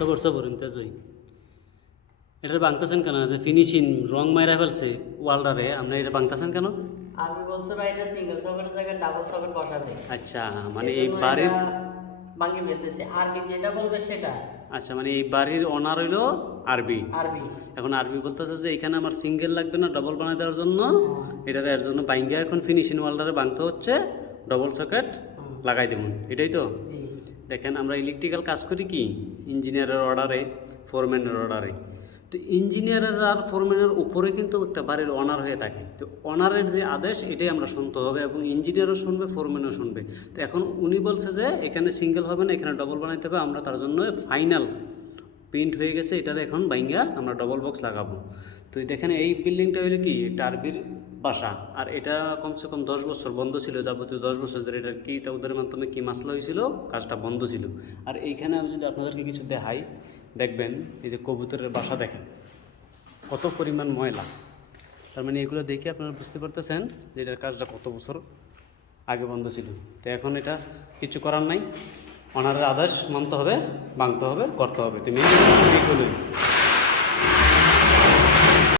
সবর সবর ইমতাজ ভাই, এটা বাংতাছেন কেন? যে ফিনিশিং রং মাইরা ফেলছে ওয়ালডারে, আপনি এটা বাংতাছেন কেন? আরবি বলছে ভাই এটা সিঙ্গেল সকেটের জায়গায় ডাবল সকেট বসাতে। আচ্ছা, মানে এই বাড়ির ভাঙি ফেলতেছে, আরবি যেটা বলবে সেটা। আচ্ছা, মানে এই বাড়ির ওনার হইলো আরবি। আরবি এখন আরবি বলতেছে যে এখানে আমার সিঙ্গেল লাগবে না, ডবল বানাই দেওয়ার জন্য এটার এর জন্য বাইঙ্গা এখন ফিনিশিং ওয়ালডারে বাংতে হচ্ছে, ডবল সকেট লাগাই দেবুন, এটাই তো? জি। দেখেন আমরা ইলেকট্রিক্যাল কাজ করি কি ইঞ্জিনিয়ারের অর্ডারে, ফোরম্যানের অর্ডারে। তো ইঞ্জিনিয়ারের আর ফোরম্যানের উপরে কিন্তু একটা বাড়ির অনার হয়ে থাকে। তো অনারের যে আদেশ এটাই আমরা শুনতে হবে, এবং ইঞ্জিনিয়ারও শুনবে, ফোরম্যানও শুনবে। তো এখন উনি বলছে যে এখানে সিঙ্গেল হবে না, এখানে ডবল বানাইতে হবে, আমরা তার জন্য ফাইনাল প্রিন্ট হয়ে গেছে, এটার এখন বাইঙ্গা আমরা ডবল বক্স লাগাবো। তো দেখেন এই বিল্ডিংটা হইলো কি একটা আরবির বাসা, আর এটা কমসে কম 10 বছর বন্ধ ছিল, যাবতীয় 10 বছর ধরে এটার কি তা ওদের মাধ্যমে কি মাসলা হয়েছিল, কাজটা বন্ধ ছিল। আর এইখানে আমি যদি আপনাদেরকে কিছু দেখাই, দেখবেন এই যে কবুতরের বাসা দেখেন কত পরিমাণ ময়লা। তার মানে এগুলো দেখে আপনারা বুঝতে পারতেছেন যে এটার কাজটা কত বছর আগে বন্ধ ছিল। তো এখন এটা কিছু করার নাই, অনারের আদেশ মানতে হবে, ভাঙতে হবে, করতে হবে। তুমি